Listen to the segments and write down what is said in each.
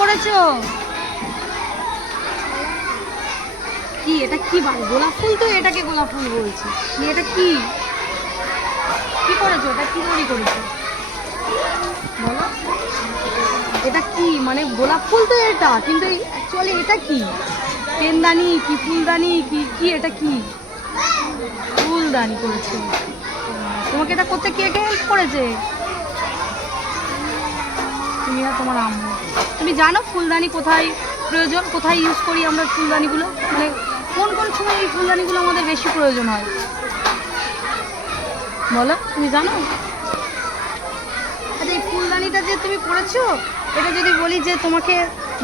করেছো? কি এটা কি গোলাপ ফুল? তো এটাকে গোলাপ ফুল বলছি। এটা কি কি করেছো? এটা কি তৈরি করেছো বলো? এটা কি মানে গোলাপ ফুল তো এটা, কিন্তু অ্যাকচুয়ালি এটা কি? পেনদানি কি ফুলদানি কি? কি এটা কি? ফুলদানি করেছো? তোমাকে এটা করতে কে কে হেল্প করেছে? তুমি আর তোমার আম্মু। তুমি জানো ফুলদানি কোথায় প্রয়োজন, কোথায় ইউজ করি আমরা ফুলদানিগুলো? মানে কোন কোন সময় এই ফুলদানিগুলো আমাদের বেশি প্রয়োজন হয় বলো, তুমি জানো? আচ্ছা, এই ফুলদানিটা যে তুমি করেছো, এটা যদি বলি যে তোমাকে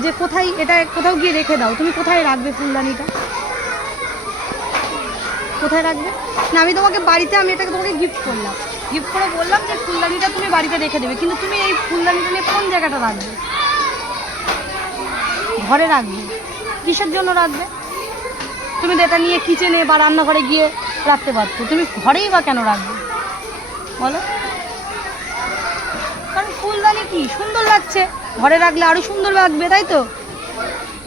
যে কোথায় এটা কোথাও গিয়ে রেখে দাও, তুমি কোথায় রাখবে ফুলদানিটা? কোথায় রাখবে? না, আমি তোমাকে বাড়িতে, আমি এটাকে তোমাকে গিফট করলাম, গিফট করে বললাম যে ফুলদানিটা তুমি বাড়িতে রেখে দেবে, কিন্তু তুমি এই ফুলদানিটা নিয়ে কোন জায়গাটা রাখবে? ঘরে রাখবে? কিসের জন্য রাখবে? তুমি তো এটা নিয়ে কিচেনে বা রান্নাঘরে গিয়ে রাখতে পারতো, তুমি ঘরেই বা কেন রাখবে বলো? কারণ ফুলদানি কি সুন্দর লাগছে, ঘরে রাখলে আরও সুন্দর লাগবে, তাই তো?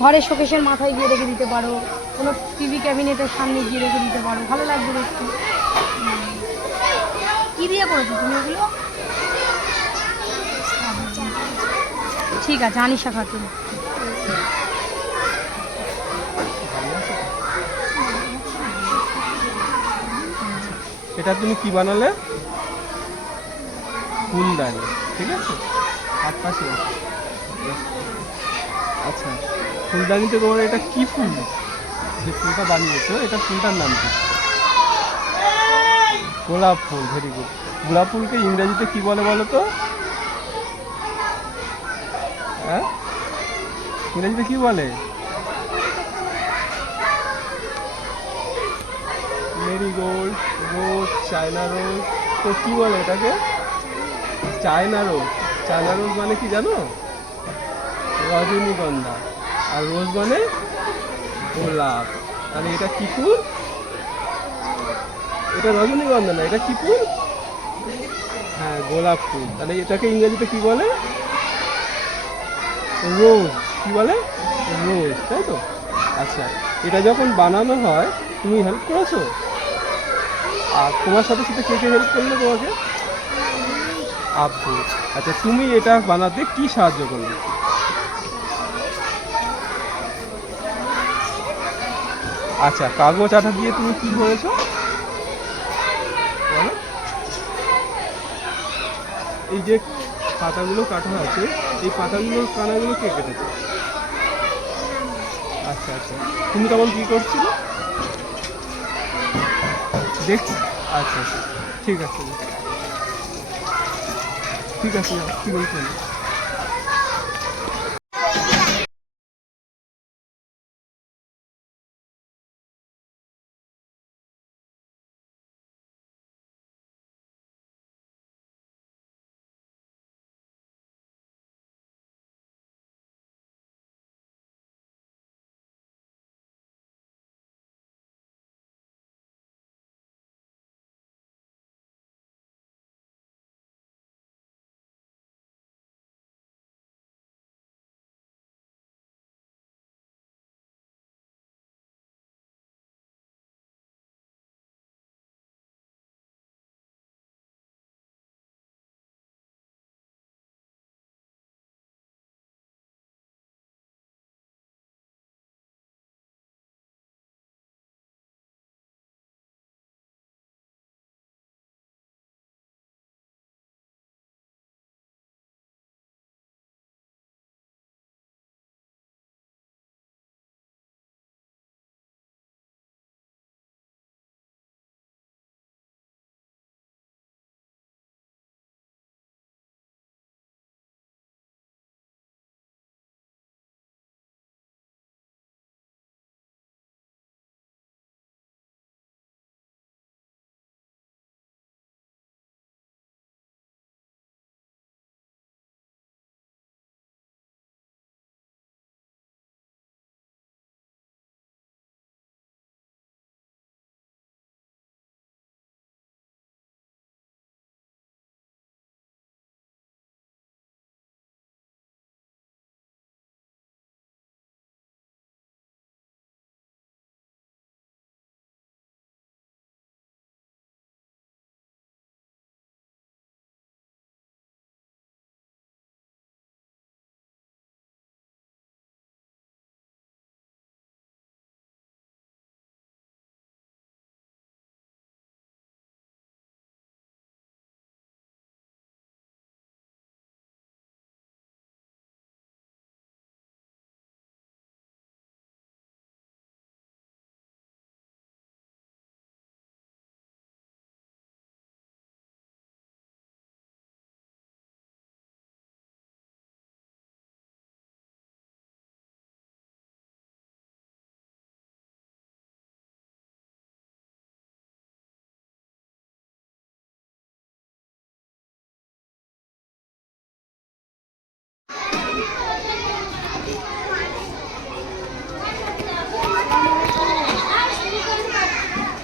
ঘরের শোকেসের মাথায় গিয়ে রেখে দিতে পারো, কোনো টিভি ক্যাবিনেটের সামনে গিয়ে রেখে দিতে পারো, ভালো লাগবে দেখতে। কী দিয়ে করেছো তুমি এগুলো? ঠিক আছে, আনিশা খাতুন। এটা তুমি কি বানালে? ফুলদানি, ঠিক আছে, হাত পাশে। আচ্ছা, ফুলদানিতে তোমার এটা কি ফুল? যে ফুলটা বানিয়েছো, এটা ফুলটার নাম কি? গোলাপ ফুল, ভেরি গুড। গোলাপ ফুলকে ইংরেজিতে কি বলে বলো তো? হ্যাঁ, ইংরেজিতে কি বলে? মেরিগোল্ড, রোজ, চায়না রোজ। তো কি বলে এটাকে? China rose. চায়না রোজ মানে কি জানো? রজনীগন্ধা। আর রোজ মানে গোলাপ। তাহলে এটা কি ফুল? এটা রজনীগন্ধা না, এটা কি ফুল? হ্যাঁ, গোলাপ ফুল। তাহলে এটাকে ইংরেজিতে কি বলে? রোজ। কি বলে? রোজ, তাই তো? আচ্ছা, এটা যখন বানানো হয় তুমি হেল্প করেছো? আর তোমার সাথে সাথে কে কে হেল্প করলো তোমাকে? আব্বু। আচ্ছা, তুমি এটা বানাতে কি সাহায্য করলে? আচ্ছা, কাগজ আঠা দিয়ে তুমি কি করেছো বলো? এই যে পাতাগুলো কাটা আছে, এই পাতাগুলোর কানাগুলো কে কেটেছে? আচ্ছা আচ্ছা, তুমি তখন কি করছিলে? দেখ। আচ্ছা আচ্ছা, ঠিক আছে, ঠিক আছে, কি বলছেন?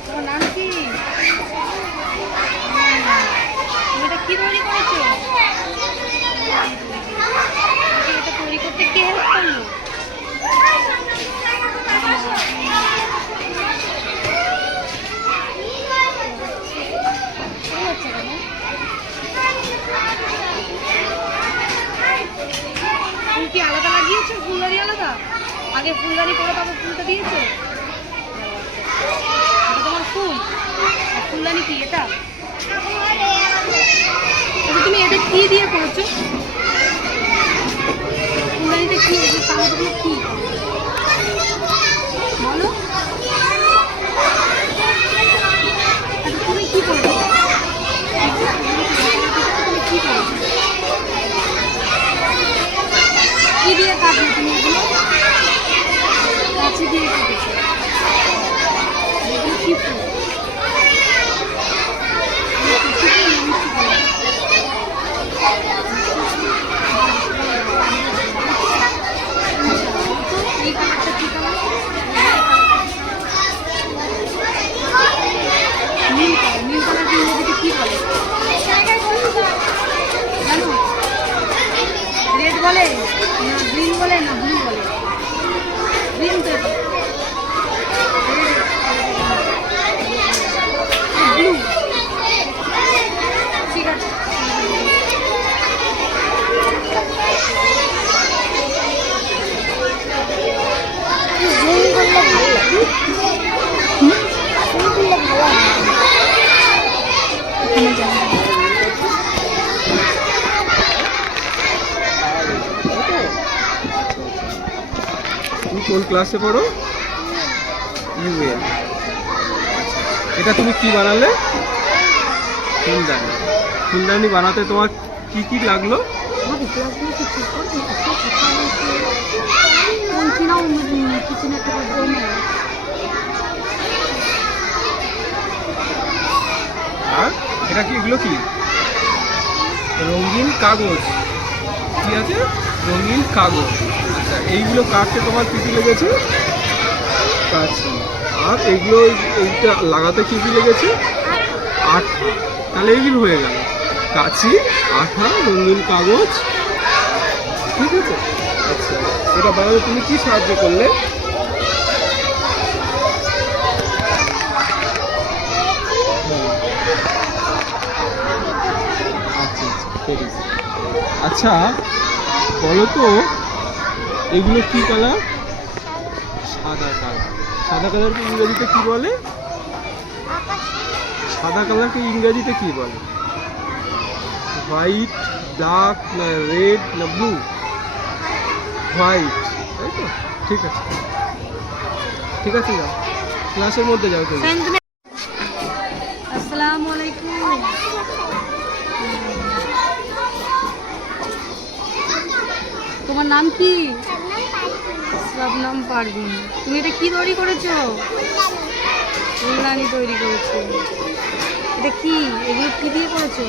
তোমার নাম কি? তুমি এটা কি তৈরি করেছো? এটা তৈরি করতে কে হেল্প করলো? ফুল কি আলাদা লাগিয়েছো? ফুলদানি আলাদা? আগে ফুলদানি করে তারপর ফুলটা দিয়েছো? এটা তোমার ফুল? আর ফুলদানি কি এটা? আচ্ছা, তুমি এটা কি দিয়ে করেছো? ফুলদানিতে কি এই সামগ্রী কি বলো? আচ্ছা, তুমি কি করবে? তুমি কি করবে? কি দিয়ে কাটবে তুমি এগুলো? কাছে দিয়ে কেটেছো। এগুলো কি ফুল? এই কালারটা কি কালার? নীল কালার। নীল কালারকে ইংরেজিতে কি বলে জানো? রেড বলে না গ্রিন বলে না ব্লু বলে? গ্রিন তো এটা। ব্লু। ঠিক আছে। তুমি কোন ক্লাসে পড়ো? ইউএন। এটা তুমি কি বানালে? ফুলদানি। ফুলদানি বানাতে তোমার কি কি লাগলো? আর এটা কি, এগুলো কি? রঙিন কাগজ। কি আছে? রঙিন কাগজ। আচ্ছা, এইগুলো কাটতে তোমার কি কি লেগেছে? কাঁচি। আর এইগুলো এইটা লাগাতে কি কি লেগেছে? আঠা। তাহলে এইগুলো হয়ে গেল কাঁচি, আঠা, রঙিন কাগজ। ঠিক আছে। আচ্ছা, এটা বানাতে তুমি কি সাহায্য করলে? আচ্ছা বলো তো, এগুলো কি কালার? সাদা কালার। সাদা কালারকে ইংরেজিতে কি বলে? সাদা কালারকে ইংরেজিতে কি বলে? হোয়াইট, ব্ল্যাক, না রেড, না ব্লু? হোয়াইট, তাই তো? ঠিক আছে, ঠিক আছে, যাও ক্লাসের মধ্যে যাও তুমি। আসসালামু আলাইকুম। তোমার নাম কি? শবনম পারভিন। তুমি এটা কি তৈরি করেছো? ফুলদানি তৈরি করেছো। এটা কি? এগুলো কি দিয়ে করেছো?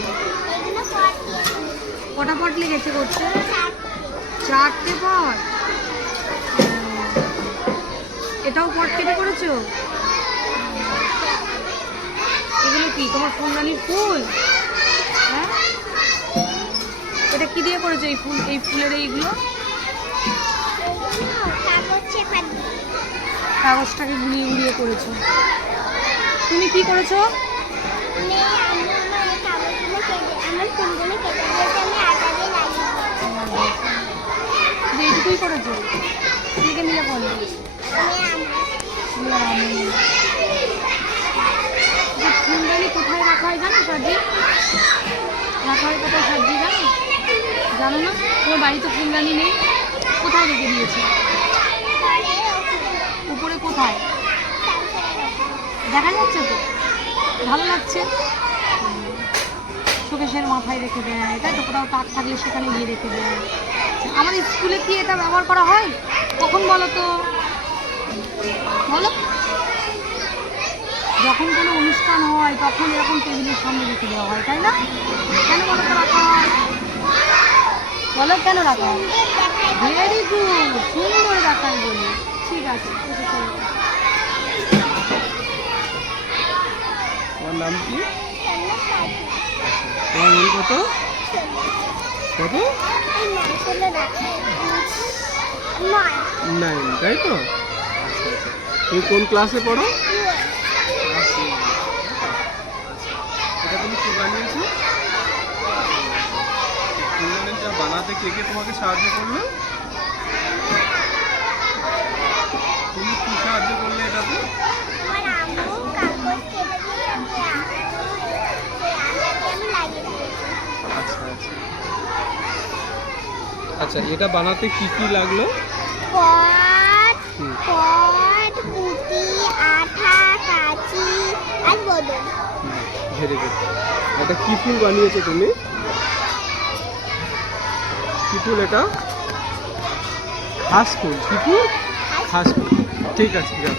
কটা পট লেগেছে করতে? 4টে পট। এটাও পট কেটে করেছো? এগুলো কি তোমার ফুলদানির ফুল? হ্যাঁ, এটা কি দিয়ে করেছো? এই ফুল, এই ফুলের এইগুলো কাগজটাকে গুলিয়ে গুলিয়ে করেছো। তুমি কি করেছো? এইটুকুই করেছো? থেকে মিলে বলো। ফুলদানি কোথায় রাখা হয় জানো? সাজিয়ে রাখা হয় কোথায় সাজিয়ে জানো? জানো না? তোমার বাড়িতে ফুলদানি নেই? কোথায় রেখে দিয়েছে? উপরে কোথায় দেখা যাচ্ছে তো? ভালো লাগছে। শোকেসের মাথায় রেখে দেয়, তাই তো? কোথাও তাক থাকলে সেখানে গিয়ে রেখে দেয়। আমার স্কুলে কি এটা ব্যবহার করা হয়? কখন বলো তো? বলো। যখন কোনো অনুষ্ঠান হয় তখন এরকম টেবিলের সামনে রেখে দেওয়া হয়, তাই না? কেন বলো তো রাখা হয়? বলো কেন রাখা হয়? ভেরি গুড, সুন্দর দেখায় বলে। ঠিক আছে, এসে চলো। তোমার নাম কি? তোমার রোল কত? কত? 9, তাই তো? তুমি কোন ক্লাসে পড়ো? এটা তুমি কি বানিয়েছো? এটা বানাতে কে কে তোমাকে সাহায্য করলো? তুমি কি সাহায্য করলে এটাতে? আচ্ছা আচ্ছা আচ্ছা, এটা বানাতে কি কি লাগলো? পট, পুঁতি, আঠা, কাঁচি আর বদল। Very good. এটা কি ফুল বানিয়েছো তুমি? কি ফুল এটা? ঘাস ফুল। কি ফুল? ঘাস ফুল। ঠিক আছে, যাও।